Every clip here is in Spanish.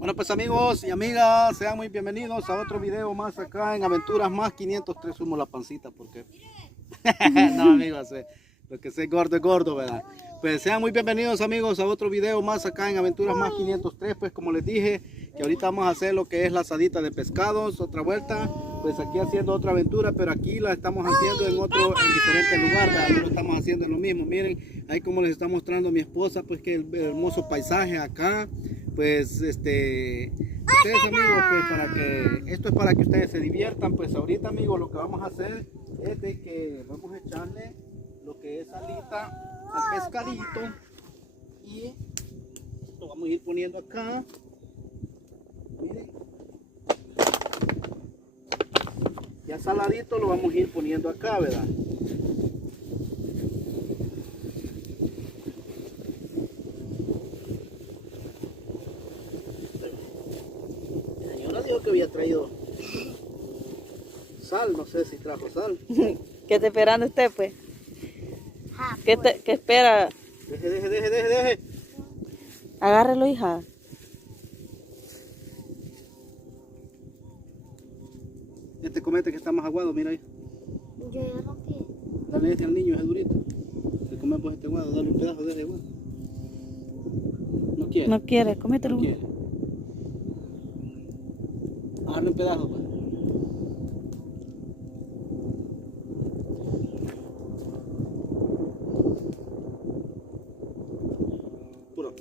Bueno, pues amigos y amigas, sean muy bienvenidos a otro video más acá en Aventuras Más 503. Sumo la pancita porque no, amigos, lo que sé gordo es gordo, ¿verdad? Pues sean muy bienvenidos amigos a otro video más acá en Aventuras Más 503. Pues como les dije, que ahorita vamos a hacer lo que es la asadita de pescados, otra vuelta. Pues aquí haciendo otra aventura, pero aquí la estamos haciendo en diferente lugar, ¿verdad? No lo estamos haciendo en lo mismo. Miren, ahí como les está mostrando mi esposa, pues que el hermoso paisaje acá. Pues ustedes amigos, pues para que esto es para que ustedes se diviertan. Pues ahorita amigos lo que vamos a hacer es de que vamos a echarle lo que es salita al pescadito y lo vamos a ir poniendo acá. Miren, ya saladito lo vamos a ir poniendo acá, ¿verdad? Que había traído sal, no sé si trajo sal. ¿Qué está esperando usted, pues? ¿Qué espera? Deje. Agárrelo, hija. Este comete que está más aguado, mira ahí. Yo ya rompí. Dale este al niño, ese durito. Si comemos este aguado, dale un pedazo de ese aguado. No quiere. No quiere, cómetelo. No quiere. Agarre un pedazo, pues. Puro.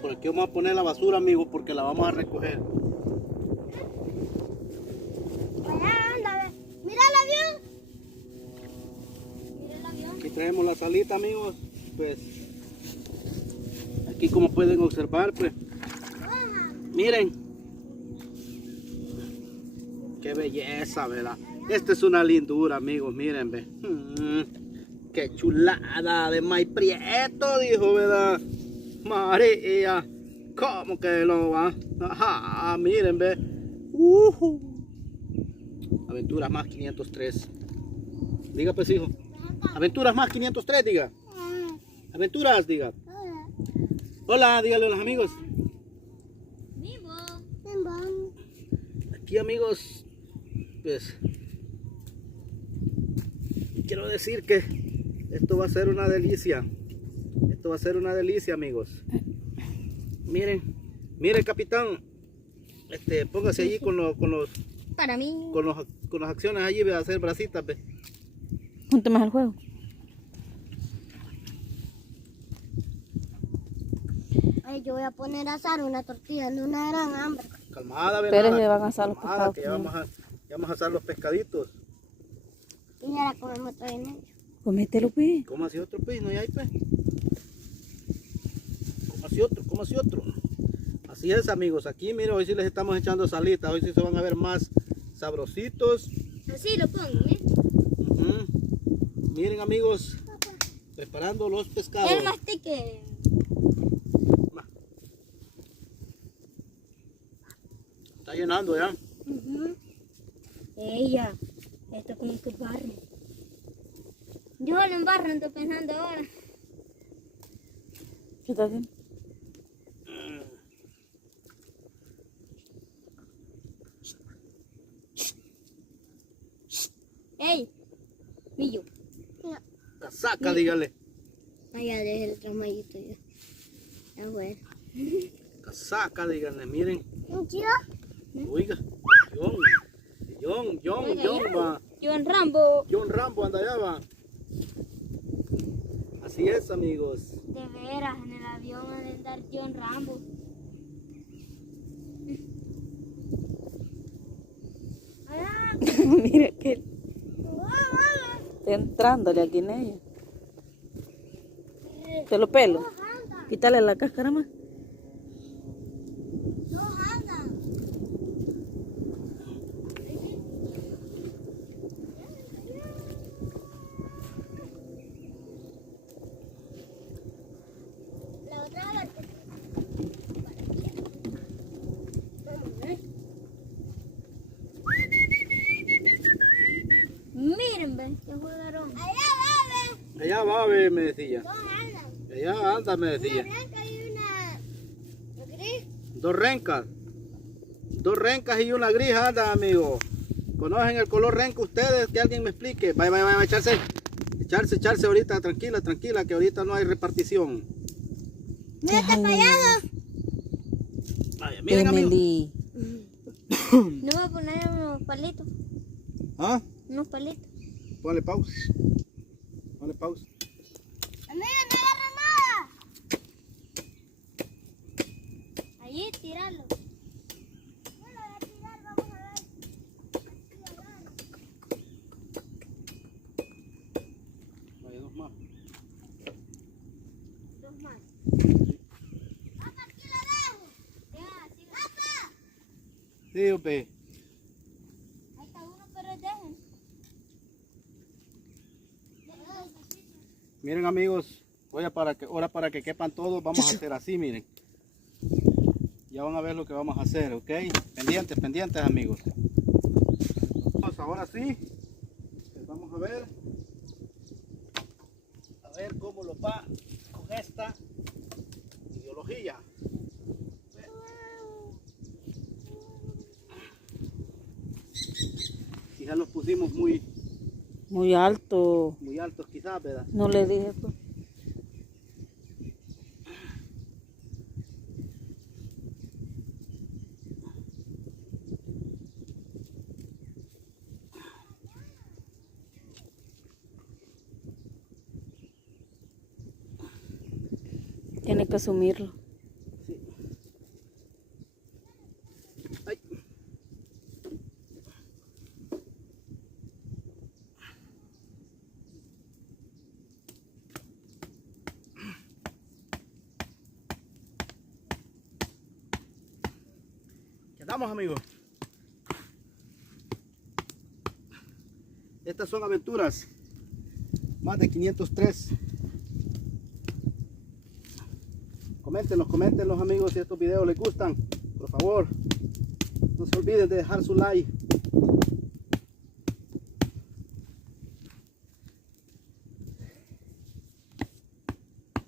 Por aquí vamos a poner la basura, amigos, porque la vamos a recoger. Anda, mira el avión. Mira el avión. Aquí traemos la salita, amigos. Pues aquí como pueden observar, pues miren qué belleza, ¿verdad? Esta es una lindura, amigos, miren, ve. Qué chulada de maíz prieto, dijo, ¿verdad? María, ¿cómo que lo va? Ajá, miren, ve. Aventuras Más 503. Diga, pues, hijo. Aventuras Más 503, diga. Aventuras, diga. Hola, dígale a los amigos. Vivo. Aquí amigos, pues quiero decir que esto va a ser una delicia. Esto va a ser una delicia, amigos. Miren, capitán, póngase allí con las Para mí. acciones allí, ve a hacer brasitas, ve. Junte más al juego. Ay, yo voy a poner a asar una tortilla en una gran hambre. Calmada, ve. Pero se van a asar los Calmada, pescados. que ya vamos a asar los pescaditos. Y ya la comemos todo en ello. Comételo, pues. ¿Cómo así otro pez? No hay pez. ¿Cómo así otro? Así es, amigos. Aquí, miren, hoy sí les estamos echando salita. Hoy sí se van a ver más sabrositos. Así lo pongo, ¿eh? Miren, amigos, preparando los pescados. El mastique. Está llenando ya. Ella. Esto como que barro. Yo lo embarro, estoy pensando ahora. ¿Qué está haciendo? ¡Ey! Millo. Casaca, dígale. Ay, ya dejé el tramayito ya. Ya bueno. Casaca, díganle, miren. ¿Chido? Oiga, John va. John Rambo. John Rambo anda allá, va. Así es, amigos. De veras, en el avión ha de andar John Rambo. Mira que está entrándole al guineo. Te lo pelo. Quítale la cáscara más. Miren, ven, que jugaron. Allá va, me decía. Allá anda, me decía. Una blanca y una Dos rencas. Dos rencas y una grija anda, amigo. ¿Conocen el color renca ustedes? Que alguien me explique. Vaya, echarse ahorita, tranquila, que ahorita no hay repartición. Mira, está fallado. Vaya, miren, amigo. Emily. No voy a poner unos palitos. ¿Ah? Unos palitos. Ponle pausa. Amiga, no agarra nada. Allí, tíralo. No lo voy a tirar, vamos a ver. Aquí agarra. Vaya, dos más. Dos más. Papá, aquí lo dejo. Ya, sí. Papá. Sí, ope. Ahí está uno, pero dejen. Miren, amigos, ahora para que quepan todos, vamos a hacer así, miren. Ya van a ver lo que vamos a hacer, ¿ok? Pendientes, amigos. Ahora sí, les vamos a ver cómo lo va con esta ideología. Quizás los pusimos muy Muy altos, quizás, ¿verdad? no le dije pues. Tiene que asumirlo. Sí. Ay. ¿Qué andamos, amigos? Estas son aventuras. Más de 503. Coméntenos, amigos, si estos videos les gustan. Por favor, no se olviden de dejar su like.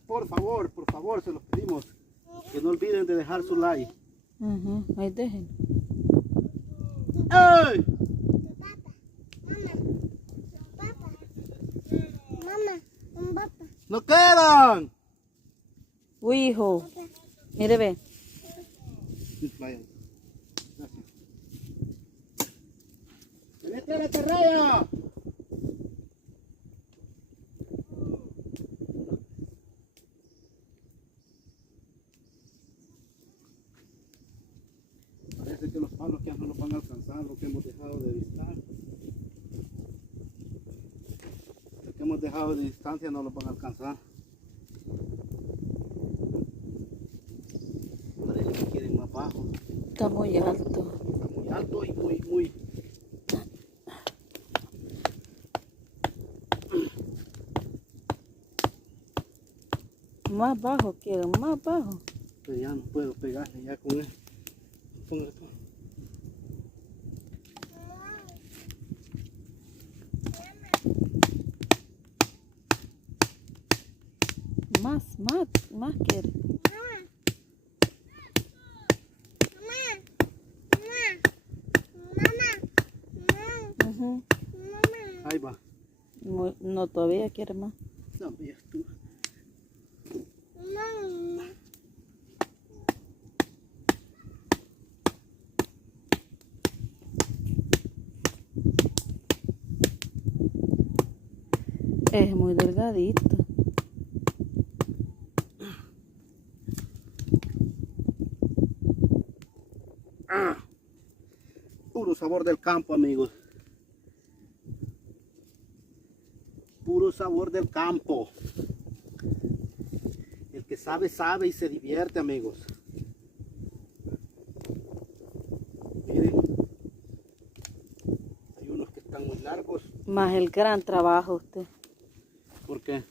Por favor, se los pedimos. Que no olviden de dejar su like. Ahí dejen. ¡Ey! Mamá. ¡No quedan! Uy, hijo. Mire, ve. Vayan. Gracias. ¡Vete a la carrera! Parece que los palos que ya no los van a alcanzar, lo que hemos dejado de distancia. Lo que hemos dejado de distancia no los van a alcanzar. Parece que quieren más bajo. Está muy alto. Está muy alto y muy. Más bajo quieren, más bajo. Pero ya no puedo pegarle ya con él. Póngale todo. Más quiere. Ujú. Ahí va. No, todavía quiere más. No, ya estuvo. Es muy delgadito. Puro sabor del campo, amigos. Puro sabor del campo. El que sabe, sabe y se divierte, amigos. Miren. Hay unos que están muy largos. Más el gran trabajo usted. ¿Por qué?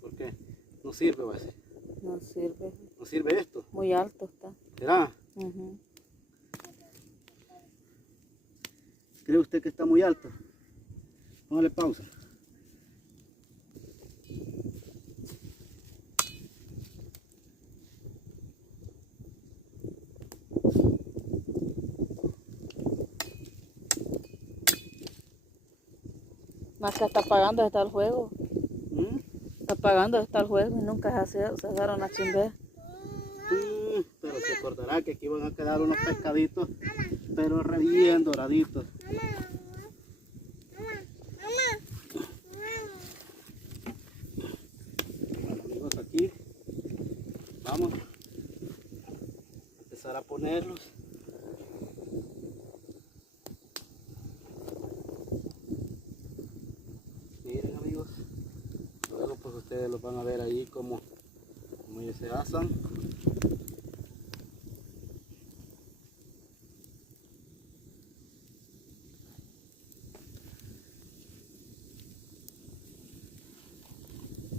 ¿Por qué? No sirve, va a decir. No sirve. No sirve esto. Muy alto está. ¿Será? Ujú. ¿Cree usted que está muy alto? Póngale pausa. Más que está pagando está el juego. ¿Mm? Está pagando está el juego y nunca se agarraron a chimber. Pero se acordará que aquí van a quedar unos pescaditos, pero re bien doraditos. Bueno, amigos, aquí vamos a empezar a ponerlos. Miren, amigos, luego pues ustedes los van a ver ahí como ellos se asan.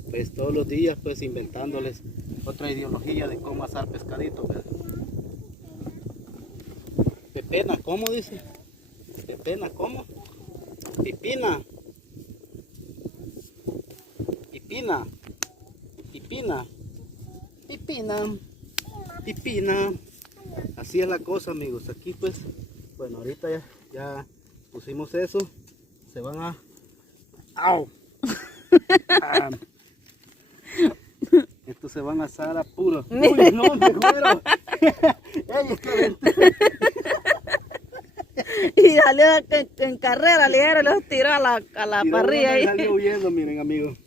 Pues todos los días pues inventándoles otra ideología de cómo asar pescaditos, ¿verdad? Pepena, ¿cómo dice? Pepena, ¿cómo? Pipina. Pipina. Pipina. Pipina. Pipina. Así es la cosa, amigos. Aquí pues, bueno, ahorita ya pusimos eso. Se van a... ¡Au! Estos se van a asar a puro. ¡Uy, no, me muero! Y salió en carrera ligera, los tiró a la parrilla ahí. Salió huyendo, miren, amigos.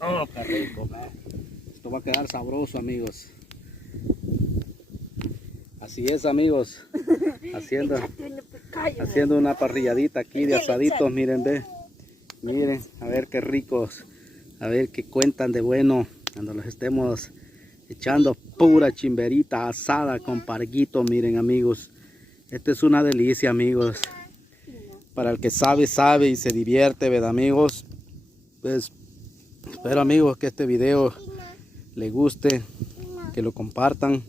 Oh, qué rico, man. Esto va a quedar sabroso, amigos. Así es, amigos. Haciendo una parrilladita aquí de asaditos, miren, ve. Miren, a ver qué ricos. A ver qué cuentan de bueno cuando los estemos echando pura chimberita asada con parguito. Miren, amigos, esta es una delicia, amigos. Para el que sabe, sabe y se divierte, ¿verdad, amigos? Pues espero, amigos, que este video les guste, que lo compartan,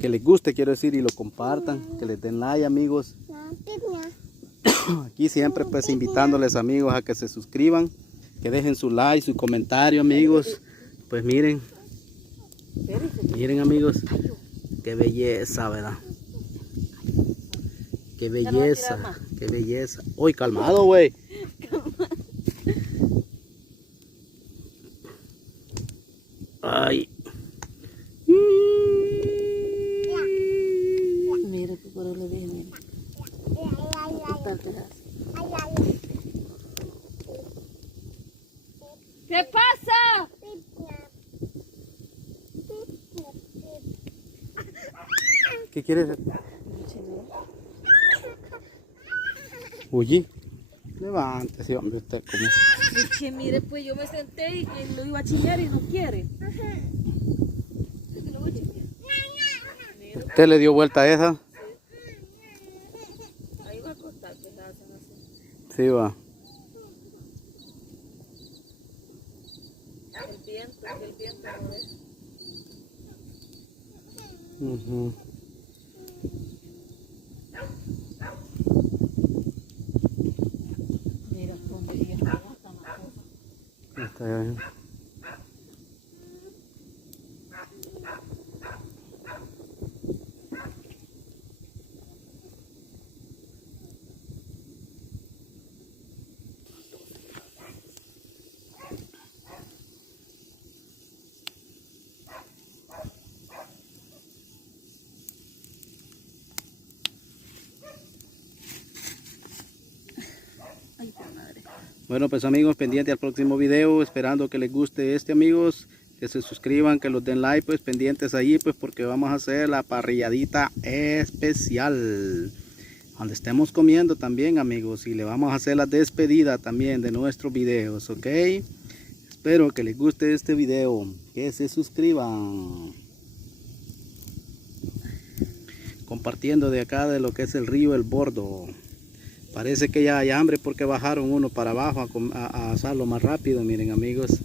que les guste, quiero decir, y lo compartan, que les den like, amigos. Aquí siempre pues invitándoles, amigos, a que se suscriban, que dejen su like, su comentario, amigos. Pues miren, amigos, qué belleza, ¿verdad? Qué belleza, qué belleza. Uy, calmado, güey. Ay. Mira que por ahí le dije, mira. ¿Qué pasa? ¿Qué quieres? Uy, levántese, hombre, usted como. Es que mire, pues yo me senté y lo iba a chillar y no quiere. ¿Usted le dio vuelta a esa? Ahí va a costar, pues la hacen así. Sí, va. El viento no es. Mira, donde ella está la cosa. Está bien. Bueno, pues amigos, pendiente al próximo video, esperando que les guste este, amigos, que se suscriban, que los den like, pues pendientes ahí, pues porque vamos a hacer la parrilladita especial, donde estemos comiendo también, amigos, y le vamos a hacer la despedida también de nuestros videos, ¿ok? Espero que les guste este video, que se suscriban, compartiendo de acá de lo que es el río El Bordo. Parece que ya hay hambre porque bajaron uno para abajo a asarlo más rápido, miren, amigos.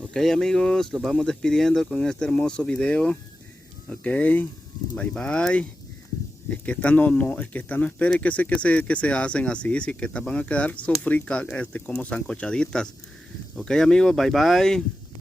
Ok, amigos, los vamos despidiendo con este hermoso video. Ok, bye bye. Es que esta no espere que se hacen así, si que estas van a quedar sofritas como sancochaditas. Ok, amigos, bye bye.